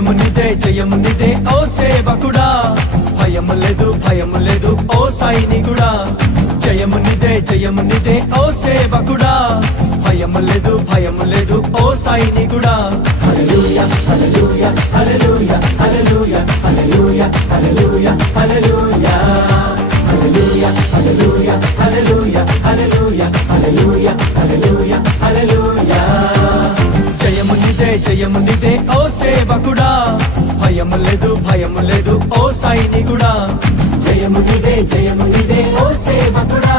జయమునిదే ఓ సేవకుడా, భయము లేదు ఓ సైనికుడా. జయమునిదే ఓ సేవకుడా, భయము లేదు ఓ సైనికుడా. హల్లెలూయా హల్లెలూయా హల్లెలూయా హల్లెలూయా హల్లెలూయా హల్లెలూయా హల్లెలూయా హల్లెలూయా హల్లెలూయా హల్లెలూయా హల్లెలూయా హల్లెలూయా హల్లెలూయా హల్లెలూయా. జయమునిదే ఓ సేవకుడా, భయము లేదు ఓ సైనికుడా. జయమునిదే ఓ సేవకుడా,